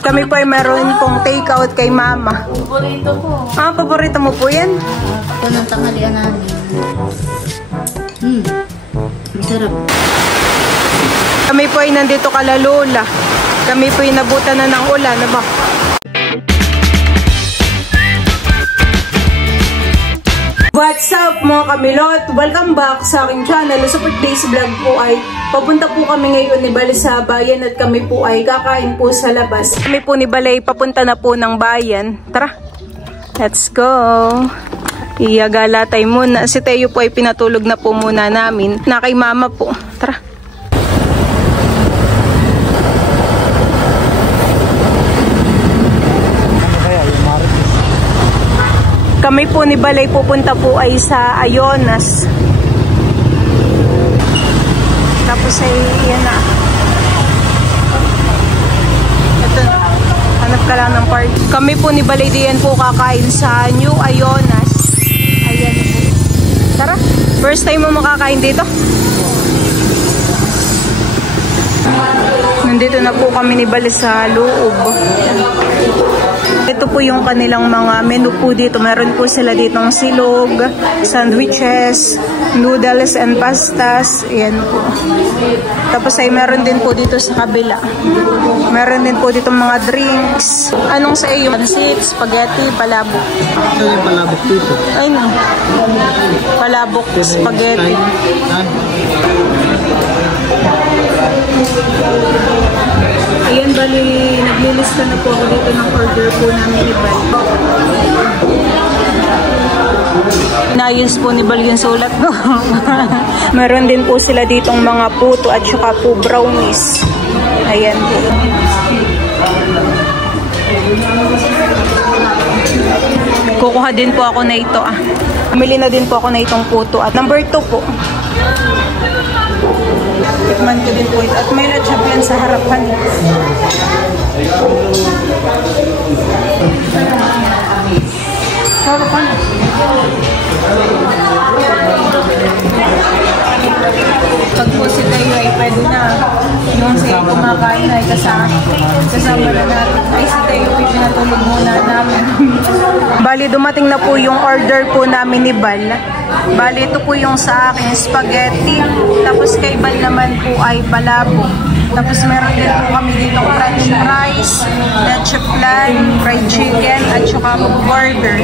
Kami po ay meron pong take out kay mama. Paborito ko. Ah, paborito mo po yan? Ito ng tanghalian namin. Masarap. Kami po ay nandito kala Lola. Kami po ay nabutan na ng ulan. Aba. What's up mga kamilot? Welcome back sa aking channel. Sa today's vlog po ay papunta po kami ngayon ni Balay sa bayan at kami po ay kakain po sa labas. Kami po ni Balay papunta na po ng bayan. Tara, let's go! Iyagalatay muna. Si Teo po ay pinatulog na po muna namin. Na kay mama po. Tara. Kami po ni Balay pupunta po ay sa Ayonas. Tapos ay yan na. Ito, hanap ka lang ng park. Kami po ni Balay diyan po kakain sa New Ayonas. Ayan po. Tara, first time mo makakain dito? Nandito na po kami ni Balay sa loob. Ito po yung kanilang mga menu po dito. Meron po sila ditong silog, sandwiches, noodles and pastas. Ayan po. Tapos ay meron din po dito sa kabila. Meron din po ditong mga drinks. Anong sa iyo? Pansit, spaghetti, palabok. Ito yung palabok dito. Ay no. Palabok, spaghetti. Ayan, bali, naglilista na po ako dito ng order po namin ni Bal. Inayos po ni Bal yung sulat ko. Meron din po sila ditong mga puto at saka po brownies. Ayan po. Kukuha din po ako na ito ah. Pumili na din po ako na itong puto at number 2 po. Tikman ko din po ito. At may lachaplan sa harapan. Harapan. Pag po si Tayo ay pwede na. Yung sa'yo kumakain ay kasama na natin. Ay si Tayo ay pinatulog muna namin. Bali, dumating na po yung order po namin ni Bal. Bali, ito po yung sa akin, spaghetti. Tapos kay Bal naman po ay palabok. Tapos meron din po kami dito french fries, leche flan, fried chicken, at saka burger.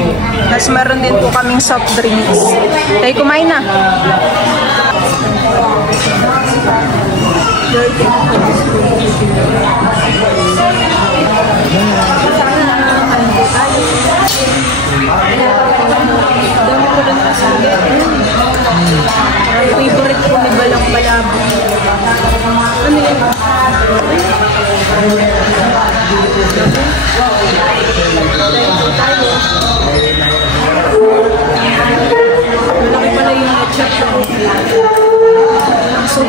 Tapos meron din po kaming soft drinks. Tayo kumain na. Favorite ko ni Balang Palabo. Ano yan? Malaki pala yung ketchup. So,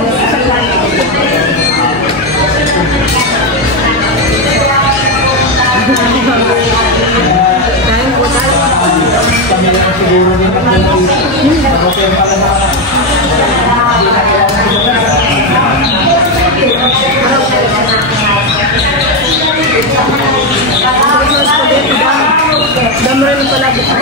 kain po tayo. Dami rin pala dito.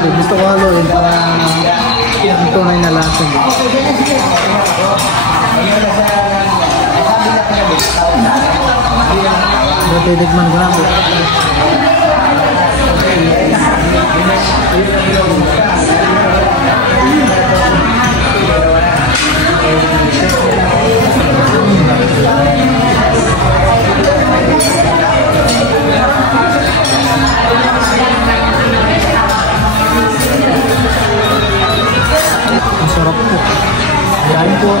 Gusto ko haluin para yung tunay na lasa. Titigman ko na po. Masarap po. Kain po.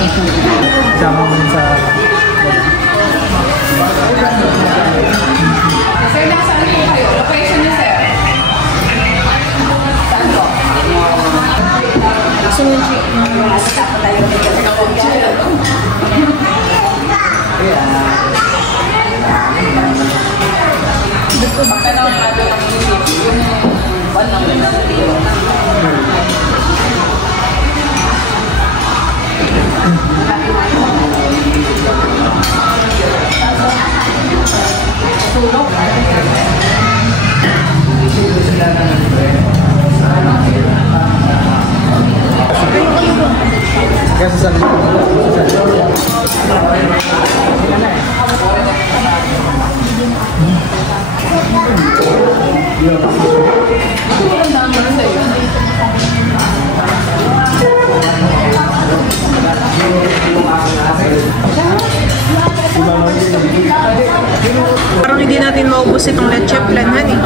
Sama mo sa... Sir, nasaan po kayo? Location niyo, sir? Saan po? Sumunod yung stop tayo. Dito ba ka naman ano ng isip? Yung walang Kasi sa parang hindi natin maubos itong leche plan, honey.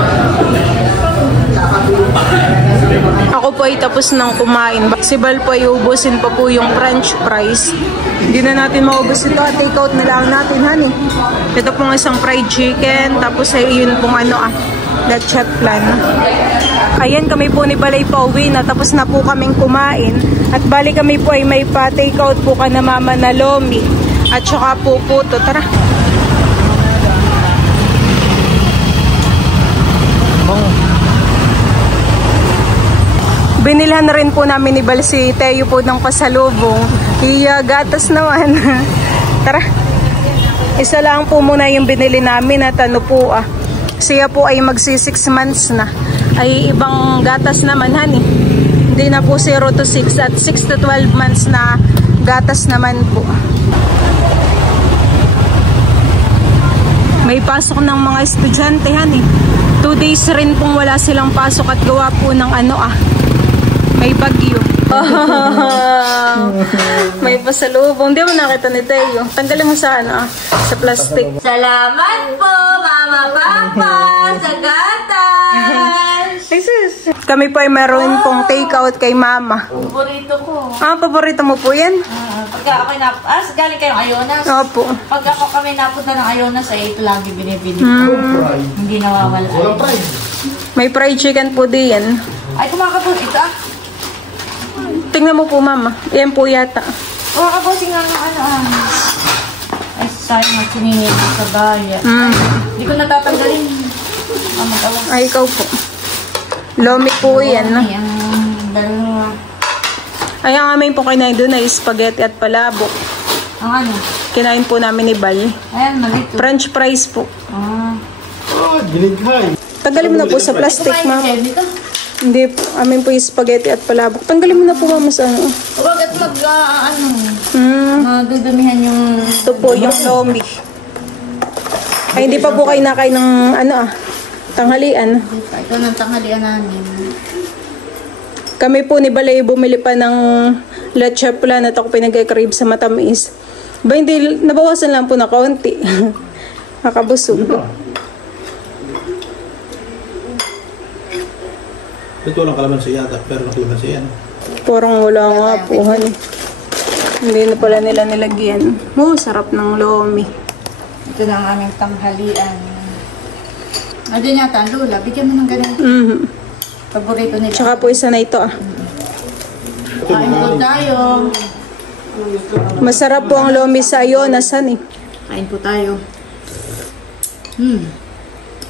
Ako po ay tapos nang kumain. Si Bal po ay ubusin pa po yung french fries. Hindi na natin maubos ito at take out na lang natin, honey. Ito pong isang fried chicken. Tapos ay yun pong leche plan. Ayan, kami po ni Balay pauwi na. Tapos na po kaming kumain. At bali kami po ay may pa take out po ka na mama na lomi. At saka po puto. Tara. Binilhan na rin po namin ni Bal si Teo po ng pasalubong. Gatas naman. Tara. Isa lang po muna yung binili namin at ano po siya po ay magsi 6 months na. Ay ibang gatas naman, honey. Hindi na po 0 to 6 at 6 to 12 months na gatas naman po. May pasok ng mga estudyante, honey. 2 days rin pong wala silang pasok at gawa po ng may bagyo. May pasalubong. Hindi mo nakita ni Teo. Tanggalin mo sa sa plastic. Salamat po, Mama Papa, sa gatas. Ay, sis. Kami po ay meron pong take out kay Mama. Paborito ko. Paborito mo po yan? Pagka ako galing kayong Ayonas. Opo. Pag ako kami napunta ng Ayonas, ay ito lagi binibili ko. Hindi nawawala. walang fried. May fried chicken po din. Ay, kumakabot ito Tingnan mo po, Mama. Yan po yata. Kumakabosing nga ng Ay, sayang at siningin sa bayan. Hindi ko natatanggalin. Ay, ikaw po. Lomi po yan. Ay, ang dalawa. Ay, ang amin po kinain doon ay spaghetti at palabok. Ang Kinain po namin ni Bal. Ayan, malito. French fries po. Binighay. Tanggalin mo na po sa plastic, Mama. Dito? Hindi po. Amin po yung spaghetti at palabok. Tanggalin mo na po, Mama, sa Huwag at madudumihan yung... Ito po, yung lomi. Ay, hindi pa po kayo nakain ng tanghalian. Ito ng tanghalian namin. Kami po ni Balay bumili pa ng leche plan at ako pinag-crave sa matamis. Ba, hindi, nabawasan lang po na kaunti. Nakabusog. Ito walang kalamansi yata, pero nakalamansi yan. Parang wala nga po, honey. Hindi na pala nila nilagyan. Sarap ng lomi. Ito na ang aming tanghalian. Doon yata ang lula. Bigyan mo ng ganun. Paborito nila. Tsaka po isa na ito Kain po tayo. Masarap po ang lomi sa Ayonas, honey. Kain po tayo.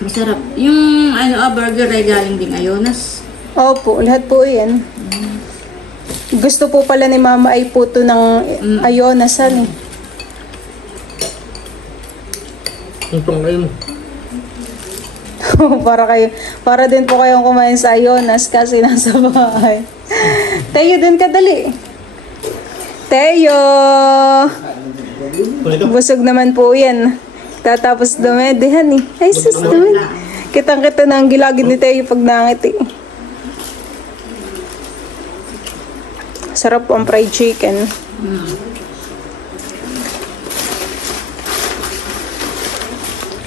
Masarap. Yung burger ay galing ding Ayonas. Opo, lahat po yan. Gusto po pala ni Mama ay puto ng Ayonas, honey. Itong ngayon. para din po kayong kumain sa Ayonas kasi nasa bahay. Teo, dun ka dali. Teo! Busog naman po yan. Tatapos dumedihan Ay, sus naman. Kitang-kita na ang gilagid ni Teo pag nangiti. Sarap po ang fried chicken.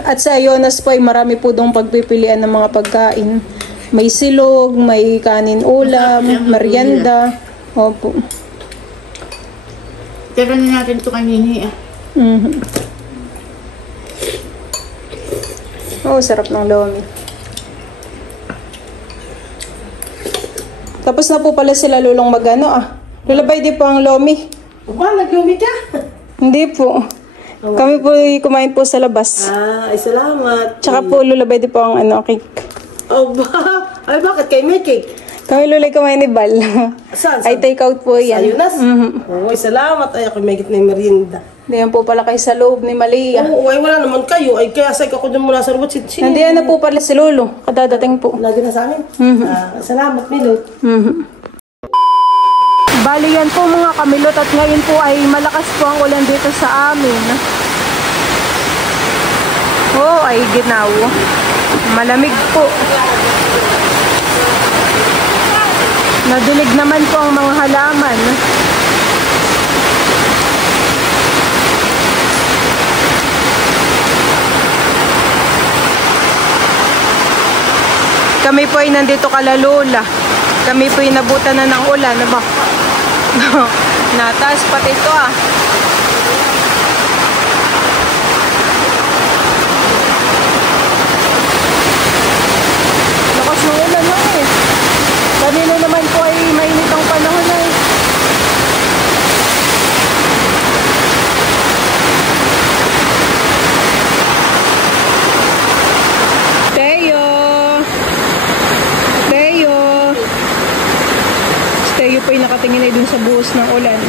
At sa Ayonas po ay marami po dong pagpipilian ng mga pagkain. May silog, may kanin ulam, merienda. Opo. Tira na natin ito kanini ah. Oh, sarap ng lomi. Tapos na po pala sila lulong magano ah. Lulabay din po ang lomi. Ba, nag-lumi ka? Hindi po. Kami po kumain po sa labas. Ay, salamat. Tsaka po lulabay din po ang cake. Oh, ba? Ay, bakit kayo may cake? Kami lulay kumain ni Bal. Saan? Ay, take out po yan. Ayunas? Oh, ay, salamat. Ay, ako may git na yung merienda. Diyan po pala kayo sa loob ni Malia. Oo, ay, wala naman kayo. Ay, kaya say ako dun mula sa lubot. Nandiyan na po pala si Lolo. Kadadating po. Lagi na sa amin. Salamat, Milo. Bali yan po mga kamilot at ngayon po ay malakas po ang ulan dito sa amin. Oh, ay ginaw. Malamig po. Nadilig naman po ang mga halaman. Kami po ay nandito kala Lola. Kami po ay nabutan na ng ulan. Aba. Nataas pati ito ah. Lakas ng ulan na eh. Kanina naman po ay mainit ang panahon na eh. Teo po ay nakatingin ay dun sa buhos ng ulan.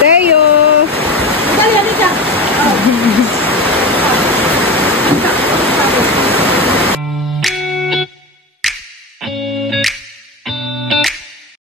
Teo! Dali, halika!